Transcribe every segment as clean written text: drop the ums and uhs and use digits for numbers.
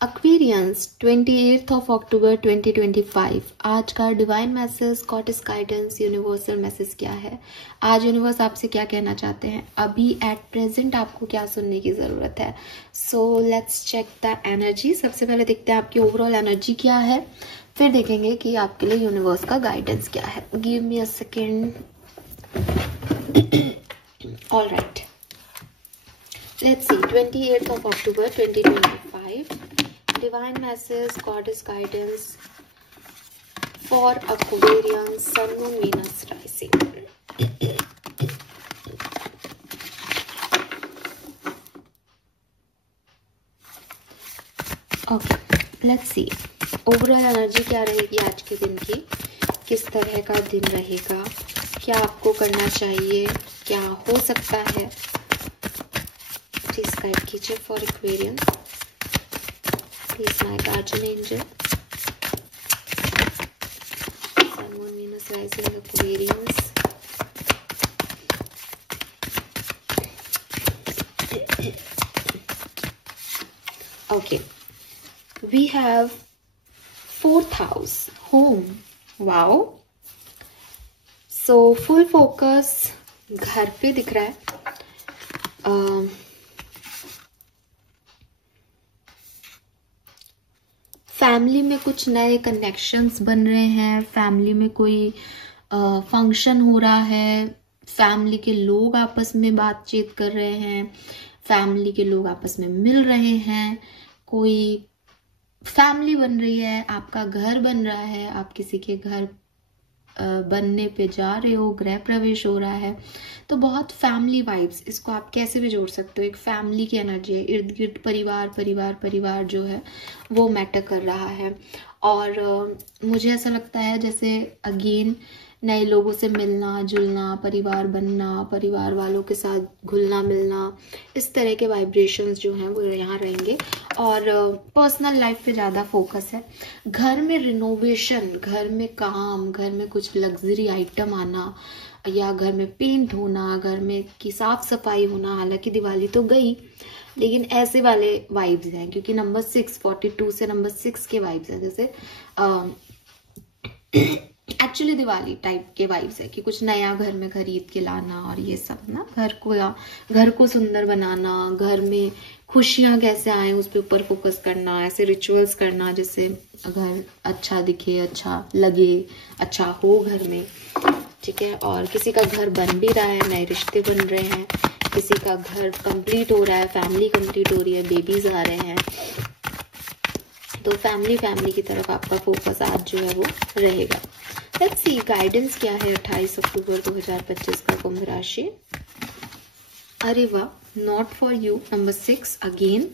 Aquarians 28 of October 2025। आज का divine message, goddess guidance, universal message क्या है? आज यूनिवर्स आपसे क्या कहना चाहते हैं? अभी एट प्रेजेंट आपको क्या सुनने की जरूरत है? So let's check the energy. सबसे पहले देखते हैं आपकी ओवरऑल एनर्जी क्या है, फिर देखेंगे कि आपके लिए यूनिवर्स का गाइडेंस क्या है। Give me a second. All right, let's see, 28th of October 2025, divine message, goddess guidance for Aquarian, Sun, Moon, Venus rising. Okay, let's see, overall energy क्या रहेगी आज के दिन की, किस तरह का दिन रहेगा, क्या आपको करना चाहिए, क्या हो सकता है। प्लीज गाइड कीजिए for aquarium, please my guardian angel, sun moon Venus rising Aquarians. Okay, we have 4th house, home. Wow, so full focus घर पे दिख रहा है। फैमिली में कुछ नए कनेक्शंस बन रहे हैं, फैमिली में कोई फंक्शन हो रहा है, फैमिली के लोग आपस में बातचीत कर रहे हैं, फैमिली के लोग आपस में मिल रहे हैं, कोई फैमिली बन रही है, आपका घर बन रहा है, आप किसी के घर बनने पे जा रहे हो, गृह प्रवेश हो रहा है। तो बहुत फैमिली वाइब्स, इसको आप कैसे भी जोड़ सकते हो, एक फैमिली की एनर्जी है। इर्द गिर्द परिवार परिवार परिवार जो है वो मैटर कर रहा है। और मुझे ऐसा लगता है जैसे अगेन नए लोगों से मिलना जुलना, परिवार बनना, परिवार वालों के साथ घुलना मिलना, इस तरह के वाइब्रेशंस जो हैं वो यहाँ रहेंगे। और पर्सनल लाइफ पे ज़्यादा फोकस है। घर में रिनोवेशन, घर में काम, घर में कुछ लग्जरी आइटम आना, या घर में पेंट होना, घर में की साफ सफाई होना। हालांकि दिवाली तो गई, लेकिन ऐसे वाले वाइब्स हैं, क्योंकि नंबर 6, 42 से नंबर 6 के वाइब्स हैं। जैसे एक्चुअली दिवाली टाइप के वाइब्स है कि कुछ नया घर में खरीद के लाना, और ये सब ना, घर को सुंदर बनाना, घर में खुशियां कैसे आए उस पे ऊपर फोकस करना, ऐसे रिचुअल्स करना जिससे घर अच्छा दिखे, अच्छा लगे, अच्छा हो घर में। ठीक है, और किसी का घर बन भी रहा है, नए रिश्ते बन रहे हैं, किसी का घर कंप्लीट हो रहा है, फैमिली कंप्लीट हो रही है, बेबीज आ रहे हैं। तो फैमिली की तरफ आपका फोकस आज जो है वो रहेगा। लेट्स सी गाइडेंस क्या है 28 अक्टूबर 2025 का कुंभ राशि। अरे वाह, not for you, number 6 again.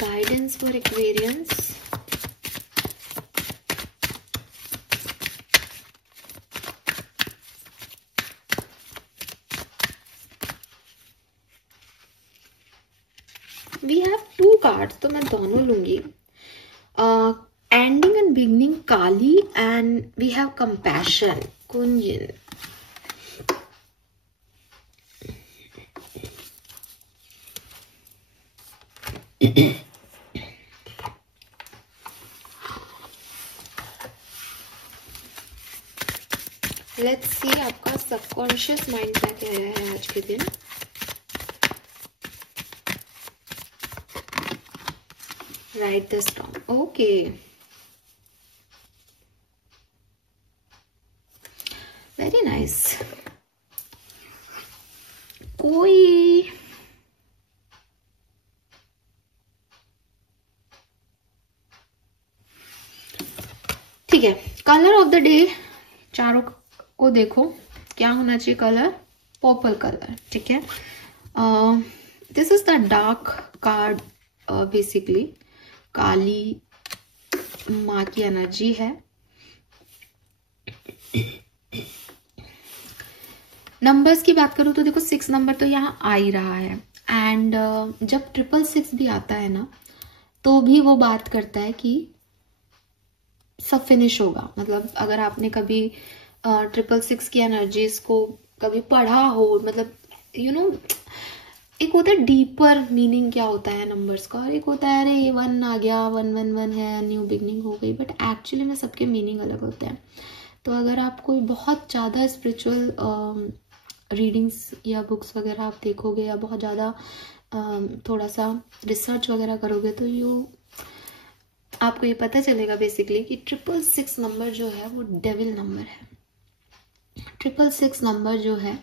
Guidance for Aquarians. We have 2 cards, तो मैं दोनों लूंगी। Ending and beginning Kali, and we have compassion कुंजन। लेट्स सी आपका सबकॉन्शियस माइंड क्या कह रहा है आज के दिन। Right the storm. Okay, very nice. कोई ठीक है, कलर ऑफ द डे चारों को देखो, क्या होना चाहिए कलर? Purple colour. ठीक है, this is the dark card. Basically Kali माँ की एनर्जी है। नंबर्स की बात करूं तो देखो 6 नंबर तो यहाँ आ ही रहा है, एंड जब 666 भी आता है ना, तो भी वो बात करता है कि सब फिनिश होगा। मतलब अगर आपने कभी 666 की एनर्जीज को कभी पढ़ा हो, मतलब एक होता है डीपर मीनिंग क्या होता है नंबर्स का, और एक होता है अरे 1 आ गया, 111 है, न्यू बिगनिंग हो गई, बट एक्चुअली में सबके मीनिंग अलग होते हैं। तो अगर आप कोई बहुत ज़्यादा स्पिरिचुअल रीडिंग्स या बुक्स वगैरह आप देखोगे या बहुत ज़्यादा थोड़ा सा रिसर्च वगैरह करोगे तो आपको ये पता चलेगा बेसिकली कि 666 नंबर जो है वो डेविल नंबर है। 666 नंबर जो है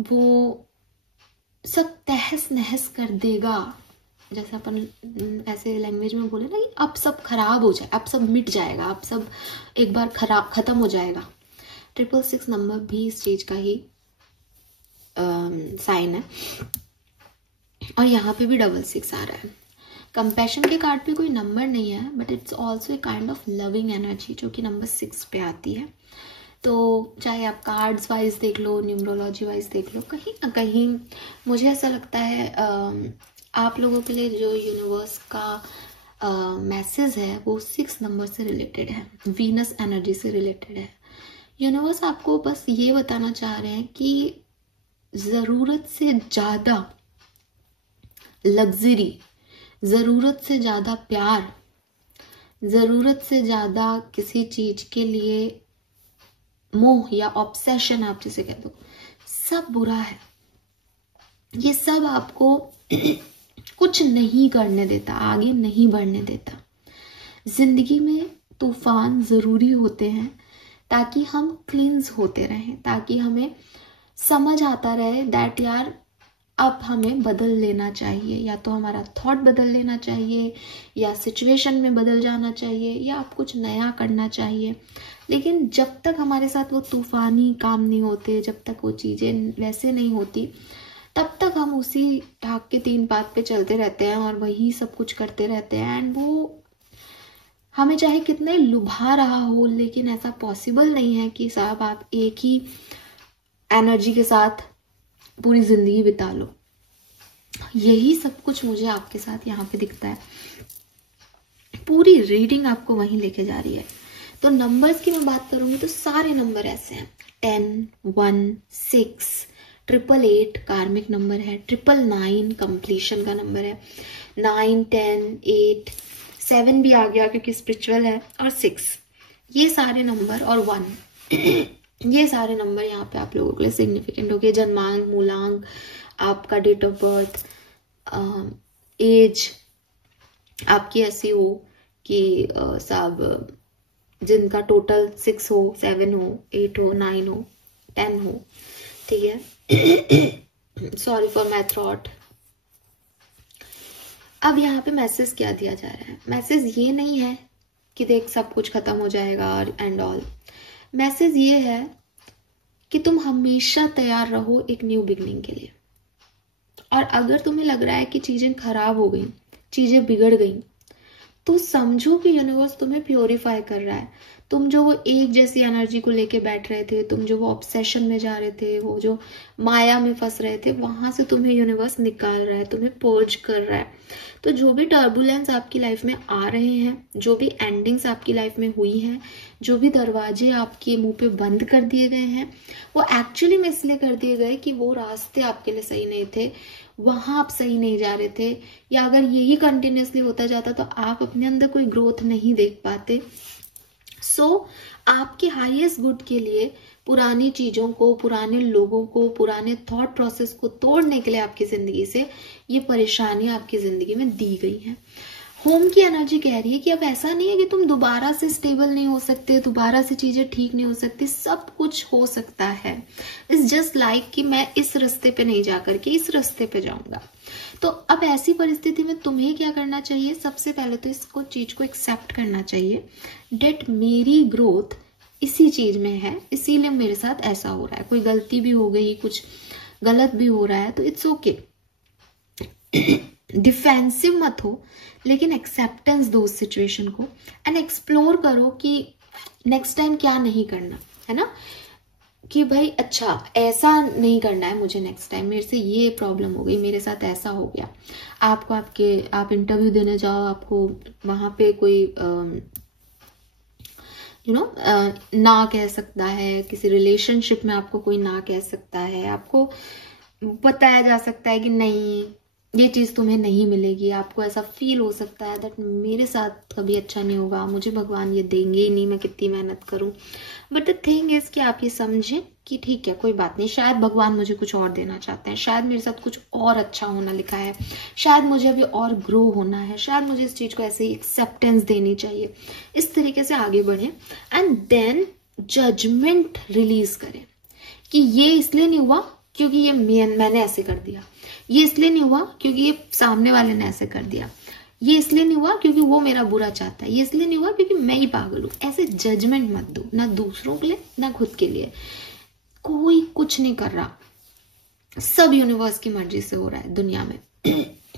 वो सब तहस नहस कर देगा, जैसे अपन ऐसे लैंग्वेज में बोले ना कि अब सब खराब हो जाए, अब सब मिट जाएगा, अब सब एक बार खत्म हो जाएगा। 666 नंबर भी इस चीज का ही साइन है। और यहाँ पे भी 66 आ रहा है। कंपैशन के कार्ड पे कोई नंबर नहीं है, but it's also a kind of loving energy जो कि नंबर 6 पे आती है। तो चाहे आप कार्ड्स वाइज देख लो, न्यूमरोलॉजी वाइज देख लो, कहीं ना कहीं मुझे ऐसा लगता है आप लोगों के लिए जो यूनिवर्स का मैसेज है वो 6 नंबर से रिलेटेड है, वीनस एनर्जी से रिलेटेड है। यूनिवर्स आपको बस ये बताना चाह रहे हैं कि ज़रूरत से ज़्यादा लग्जरी, ज़रूरत से ज़्यादा प्यार, ज़रूरत से ज़्यादा किसी चीज़ के लिए मोह या ऑब्सेशन आप जिसे कह दो, सब बुरा है। ये सब आपको कुछ नहीं करने देता, आगे नहीं बढ़ने देता। जिंदगी में तूफान ज़रूरी होते हैं ताकि हम क्लींस होते रहें, ताकि हमें समझ आता रहे दैट यार अब हमें बदल लेना चाहिए, या तो हमारा थॉट बदल लेना चाहिए, या सिचुएशन में बदल जाना चाहिए, या आप कुछ नया करना चाहिए। लेकिन जब तक हमारे साथ वो तूफानी काम नहीं होते, जब तक वो चीज़ें वैसे नहीं होती, तब तक हम उसी ढाक के 3 पात पे चलते रहते हैं और वही सब कुछ करते रहते हैं। एंड वो हमें चाहे कितने लुभा रहा हो, लेकिन ऐसा पॉसिबल नहीं है कि साहब आप एक ही एनर्जी के साथ पूरी जिंदगी बिता लो। यही सब कुछ मुझे आपके साथ यहाँ पे दिखता है। पूरी रीडिंग आपको वहीं लेके जा रही है। तो नंबर्स की मैं बात करूंगी तो सारे नंबर ऐसे हैं, 10, 1, 6, 888 कार्मिक नंबर है, 999 कंप्लीशन का नंबर है, 9, 10, 8, 7 भी आ गया क्योंकि स्पिरिचुअल है, और 6, ये सारे नंबर, और 1 ये सारे नंबर यहाँ पे आप लोगों के लिए सिग्निफिकेंट हो गए। जन्मांक, मूलांक, आपका डेट ऑफ बर्थ, एज आपकी ऐसी हो कि साहब जिनका टोटल 6 हो, 7 हो, 8 हो, 9 हो, 10 हो, ठीक है। Sorry for my throat. अब यहाँ पे मैसेज क्या दिया जा रहा है? मैसेज ये नहीं है कि देख सब कुछ खत्म हो जाएगा और एंड ऑल। मैसेज ये है कि तुम हमेशा तैयार रहो एक न्यू बिगनिंग के लिए। और अगर तुम्हें लग रहा है कि चीजें खराब हो गई, चीजें बिगड़ गई, तो समझो कि यूनिवर्स तुम्हें प्योरीफाई कर रहा है। तुम जो वो एक जैसी एनर्जी को लेके बैठ रहे थे, तुम जो वो ऑब्सेशन में जा रहे थे, वो जो माया में फंस रहे थे, वहां से तुम्हें यूनिवर्स निकाल रहा है, तुम्हें पर्ज कर रहा है। तो जो भी टर्बुलेंस आपकी लाइफ में आ रहे हैं, जो भी एंडिंग्स आपकी लाइफ में हुई हैं, जो भी दरवाजे आपके मुंह पे बंद कर दिए गए हैं, वो एक्चुअली में इसलिए कर दिए गए कि वो रास्ते आपके लिए सही नहीं थे, वहां आप सही नहीं जा रहे थे, या अगर यही कंटिन्यूसली होता जाता तो आप अपने अंदर कोई ग्रोथ नहीं देख पाते। सो आपके हाईएस्ट गुड के लिए पुरानी चीजों को, पुराने लोगों को, पुराने थॉट प्रोसेस को तोड़ने के लिए आपकी जिंदगी से ये परेशानियां आपकी जिंदगी में दी गई हैं। होम की एनर्जी कह रही है कि अब ऐसा नहीं है कि तुम दोबारा से स्टेबल नहीं हो सकते, दोबारा से चीजें ठीक नहीं हो सकती, सब कुछ हो सकता है। इट्स जस्ट लाइक कि मैं इस रास्ते पे नहीं जा करके इस रास्ते पे जाऊंगा। तो अब ऐसी परिस्थिति में तुम्हें क्या करना चाहिए? सबसे पहले तो इसको चीज को एक्सेप्ट करना चाहिए डेट मेरी ग्रोथ इसी चीज में है, इसीलिए मेरे साथ ऐसा हो रहा है। कोई गलती भी हो गई, कुछ गलत भी हो रहा है, तो इट्स ओके। डिफेंसिव मत हो, लेकिन एक्सेप्टेंस दो उस सिचुएशन को, एंड एक्सप्लोर करो कि नेक्स्ट टाइम क्या नहीं करना है ना, कि भाई अच्छा ऐसा नहीं करना है मुझे नेक्स्ट टाइम, मेरे से ये प्रॉब्लम हो गई, मेरे साथ ऐसा हो गया। आप इंटरव्यू देने जाओ, आपको वहां पे कोई ना कह सकता है, किसी रिलेशनशिप में आपको कोई ना कह सकता है, आपको बताया जा सकता है कि नहीं ये चीज तुम्हें नहीं मिलेगी, आपको ऐसा फील हो सकता है दैट मेरे साथ कभी अच्छा नहीं होगा, मुझे भगवान ये देंगे ही नहीं, मैं कितनी मेहनत करूं। बट द थिंग इज कि आप ये समझें कि ठीक है कोई बात नहीं, शायद भगवान मुझे कुछ और देना चाहते हैं, शायद मेरे साथ कुछ और अच्छा होना लिखा है, शायद मुझे अभी और ग्रो होना है, शायद मुझे इस चीज को ऐसे ही एक्सेप्टेंस देनी चाहिए। इस तरीके से आगे बढ़े एंड देन जजमेंट रिलीज करें कि ये इसलिए नहीं हुआ क्योंकि ये मैंने ऐसे कर दिया, ये इसलिए नहीं हुआ क्योंकि ये सामने वाले ने ऐसे कर दिया, ये इसलिए नहीं हुआ क्योंकि वो मेरा बुरा चाहता है, ये इसलिए नहीं हुआ क्योंकि मैं ही पागल हूं। ऐसे जजमेंट मत दो, ना दूसरों के लिए ना खुद के लिए। कोई कुछ नहीं कर रहा, सब यूनिवर्स की मर्जी से हो रहा है दुनिया में।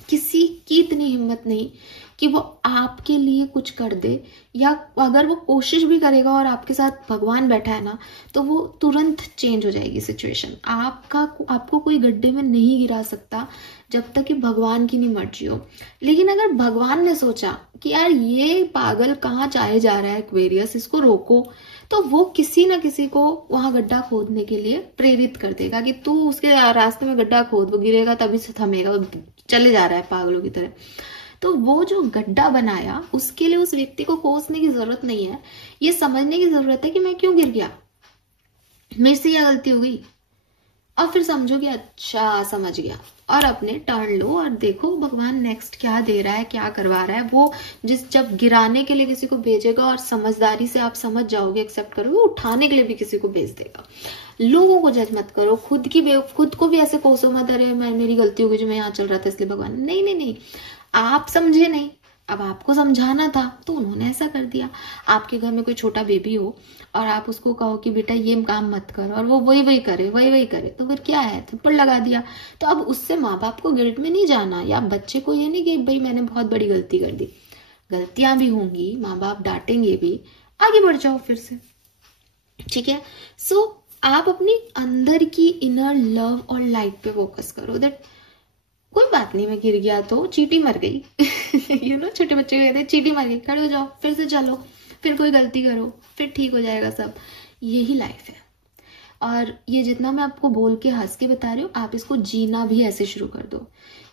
किसी की इतनी हिम्मत नहीं कि वो आपके लिए कुछ कर दे, या अगर वो कोशिश भी करेगा और आपके साथ भगवान बैठा है ना, तो वो तुरंत चेंज हो जाएगी सिचुएशन। आपको कोई गड्ढे में नहीं गिरा सकता जब तक कि भगवान की नहीं मर्जी हो। लेकिन अगर भगवान ने सोचा कि यार ये पागल कहाँ जाए जा रहा है एक्वेरियस, इसको रोको, तो वो किसी ना किसी को वहां गड्ढा खोदने के लिए प्रेरित कर देगा कि तू उसके रास्ते में गड्ढा खोद, वो गिरेगा तभी से थमेगा, वो चले जा रहा है पागलों की तरह। तो वो जो गड्ढा बनाया उसके लिए उस व्यक्ति को कोसने की जरूरत नहीं है, ये समझने की जरूरत है कि मैं क्यों गिर गया, मेरे से क्या गलती हो गई, और फिर समझो कि अच्छा समझ गया, और अपने टर्न लो और देखो भगवान नेक्स्ट क्या दे रहा है, क्या करवा रहा है। वो जब गिराने के लिए किसी को भेजेगा और समझदारी से आप समझ जाओगे, एक्सेप्ट करोगे, उठाने के लिए भी किसी को भेज देगा। लोगों को जज मत करो, खुद को भी ऐसे कोसो मत, अरे मेरी गलती होगी जो मैं यहाँ चल रहा था इसलिए भगवान, नहीं नहीं नहीं, आप समझे नहीं, अब आपको समझाना था तो उन्होंने ऐसा कर दिया। आपके घर में कोई छोटा बेबी हो और आप उसको कहो कि बेटा ये काम मत कर, और वो वही करे, तो फिर क्या है, थप्पड़ लगा दिया। तो अब उससे माँ बाप को गिल्ट में नहीं जाना, या बच्चे को ये नहीं कि भाई मैंने बहुत बड़ी गलती कर दी। गलतियां भी होंगी, माँ बाप डांटेंगे भी, आगे बढ़ जाओ फिर से, ठीक है। सो आप अपनी अंदर की इनर लव और लाइट पे फोकस करो, दैट कोई बात नहीं, मैं गिर गया तो चींटी मर गई। छोटे बच्चे कहते हैं चींटी मर गई, खड़े हो जाओ, फिर से चलो, फिर कोई गलती करो, फिर ठीक हो जाएगा सब। यही लाइफ है। और ये जितना मैं आपको बोल के हंस के बता रही हूँ, आप इसको जीना भी ऐसे शुरू कर दो।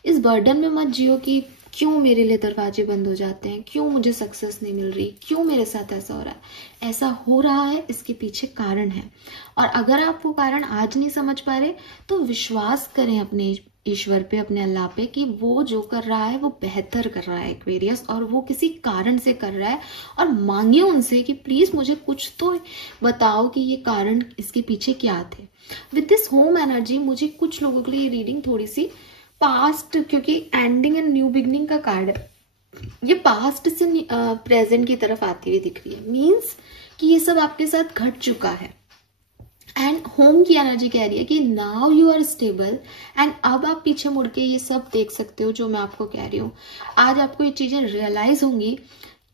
इस बर्डन में मत जियो कि क्यों मेरे लिए दरवाजे बंद हो जाते हैं, क्यों मुझे सक्सेस नहीं मिल रही, क्यों मेरे साथ ऐसा हो रहा है। ऐसा हो रहा है, इसके पीछे कारण है। और अगर आप वो कारण आज नहीं समझ पा रहे, तो विश्वास करें अपने ईश्वर पे, अपने अल्लाह पे, कि वो जो कर रहा है वो बेहतर कर रहा है एक्वेरियस, और वो किसी कारण से कर रहा है। और मांगिए उनसे कि प्लीज मुझे कुछ तो बताओ कि ये कारण इसके पीछे क्या थे। विद दिस होम एनर्जी मुझे कुछ लोगों के लिए रीडिंग थोड़ी सी पास्ट, क्योंकि एंडिंग एंड न्यू बिगनिंग का कार्ड है, ये पास्ट से प्रेजेंट की तरफ आती हुई दिख रही है। मीन्स कि ये सब आपके साथ घट चुका है। एंड होम की एनर्जी कह रही है कि now you are stable, and अब आप पीछे मुड़ के ये सब देख सकते हो जो मैं आपको कह रही हूँ। आज आपको ये चीजें रियलाइज होंगी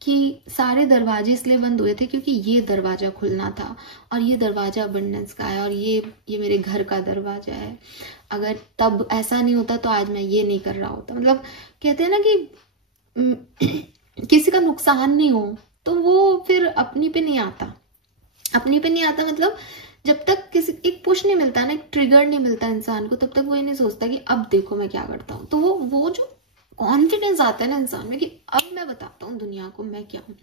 कि सारे दरवाजे इसलिए बंद हुए थे क्योंकि ये दरवाजा खुलना था, और ये दरवाजा अबंडेंस का है, और ये मेरे घर का दरवाजा है। अगर तब ऐसा नहीं होता तो आज मैं ये नहीं कर रहा होता। मतलब कहते हैं ना कि किसी का नुकसान नहीं हो तो वो फिर अपनी पे नहीं आता। मतलब जब तक किसी एक पुश नहीं मिलता ना, एक ट्रिगर नहीं मिलता इंसान को, तब तक वो ये नहीं सोचता कि अब देखो मैं क्या करता हूँ। तो वो जो कॉन्फिडेंस आता है ना इंसान में कि अब मैं बताता हूँ दुनिया को मैं क्या हूँ,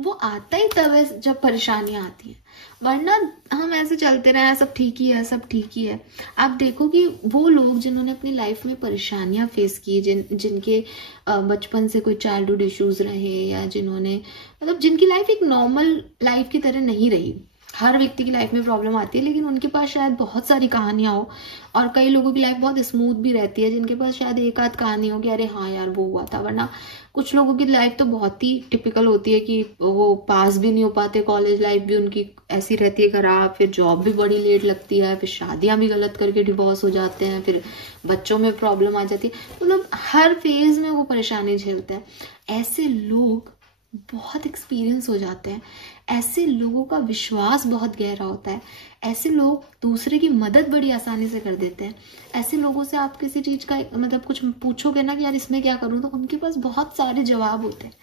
वो आता ही तब है जब परेशानियां आती हैं। वरना हम ऐसे चलते रहे सब ठीक ही है। आप देखो कि वो लोग जिन्होंने अपनी लाइफ में परेशानियां फेस की, जिनके बचपन से कोई चाइल्डहुड इश्यूज रहे, या जिन्होंने मतलब जिनकी लाइफ एक नॉर्मल लाइफ की तरह नहीं रही। हर व्यक्ति की लाइफ में प्रॉब्लम आती है, लेकिन उनके पास शायद बहुत सारी कहानियां हो, और कई लोगों की लाइफ बहुत स्मूथ भी रहती है जिनके पास शायद एक आध कहानी हो कि अरे हाँ यार वो हुआ था। वरना कुछ लोगों की लाइफ तो बहुत ही टिपिकल होती है कि वो पास भी नहीं हो पाते, कॉलेज लाइफ भी उनकी ऐसी रहती है खराब, फिर जॉब भी बड़ी लेट लगती है, फिर शादियां भी गलत करके डिवोर्स हो जाते हैं, फिर बच्चों में प्रॉब्लम आ जाती है। मतलब हर फेज में वो परेशानी झेलते हैं। ऐसे लोग बहुत एक्सपीरियंस हो जाते हैं। ऐसे लोगों का विश्वास बहुत गहरा होता है। ऐसे लोग दूसरे की मदद बड़ी आसानी से कर देते हैं। ऐसे लोगों से आप किसी चीज़ का मतलब कुछ पूछोगे ना कि यार इसमें क्या करूँ, तो उनके पास बहुत सारे जवाब होते हैं।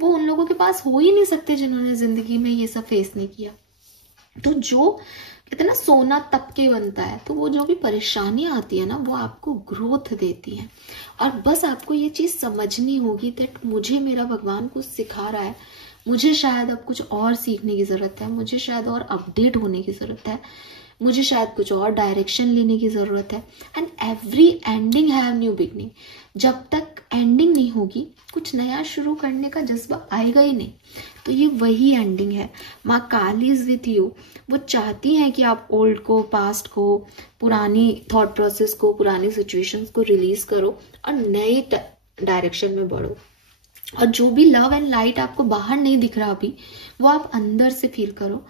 वो उन लोगों के पास हो ही नहीं सकते जिन्होंने ज़िंदगी में ये सब फेस नहीं किया। तो जो कहते हैं ना सोना तप के बनता है, तो वो जो भी परेशानियां आती है ना वो आपको ग्रोथ देती हैं। और बस आपको ये चीज समझनी होगी दैट मुझे मेरा भगवान कुछ सिखा रहा है, मुझे शायद अब कुछ और सीखने की जरूरत है, मुझे शायद और अपडेट होने की जरूरत है, मुझे शायद कुछ और डायरेक्शन लेने की जरूरत है। And every ending have new beginning. जब तक एंडिंग नहीं होगी कुछ नया शुरू करने का जज्बा आएगा ही नहीं। तो ये वही एंडिंग है। माँ काली इज विथ यू। वो चाहती हैं कि आप ओल्ड को, पास्ट को, पुरानी थॉट प्रोसेस को, पुरानी सिचुएशंस को रिलीज करो और नए डायरेक्शन में बढ़ो। और जो भी लव एंड लाइट आपको बाहर नहीं दिख रहा अभी, वो आप अंदर से फील करो।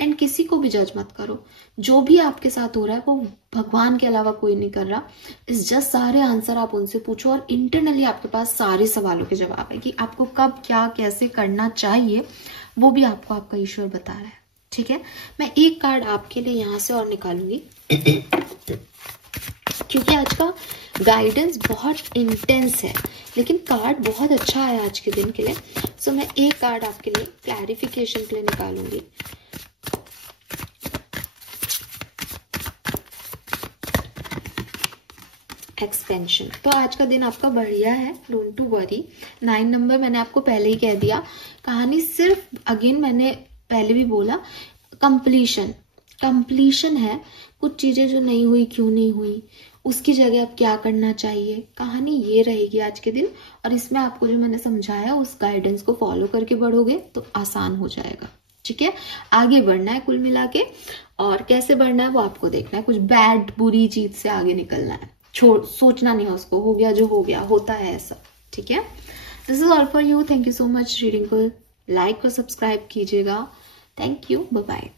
एंड किसी को भी जज मत करो। जो भी आपके साथ हो रहा है वो भगवान के अलावा कोई नहीं कर रहा। इस जस्ट सारे आंसर आप उनसे पूछो और इंटरनली आपके पास सारे सवालों के जवाब है कि आपको कब क्या कैसे करना चाहिए, वो भी आपको आपका ईश्वर बता रहा है। ठीक है, मैं एक कार्ड आपके लिए यहाँ से और निकालूंगी क्योंकि आज का गाइडेंस बहुत इंटेंस है, लेकिन कार्ड बहुत अच्छा है आज के दिन के लिए। सो मैं एक कार्ड आपके लिए क्लैरिफिकेशन के लिए निकालूंगी। एक्सपेंशन। तो आज का दिन आपका बढ़िया है, डोंट टू वरी। 9 नंबर मैंने आपको पहले ही कह दिया। कहानी सिर्फ अगेन मैंने पहले भी बोला, कंप्लीशन है। कुछ चीजें जो नहीं हुई, क्यों नहीं हुई, उसकी जगह अब क्या करना चाहिए, कहानी ये रहेगी आज के दिन। और इसमें आपको जो मैंने समझाया उस गाइडेंस को फॉलो करके बढ़ोगे तो आसान हो जाएगा। ठीक है, आगे बढ़ना है कुल मिला के, और कैसे बढ़ना है वो आपको देखना है। कुछ बैड बुरी चीज से आगे निकलना है, सोचना नहीं है उसको, हो गया जो हो गया, होता है ऐसा। ठीक है, this is all for you. Thank you so much. Reading को लाइक और सब्सक्राइब कीजिएगा। Thank you, bye bye.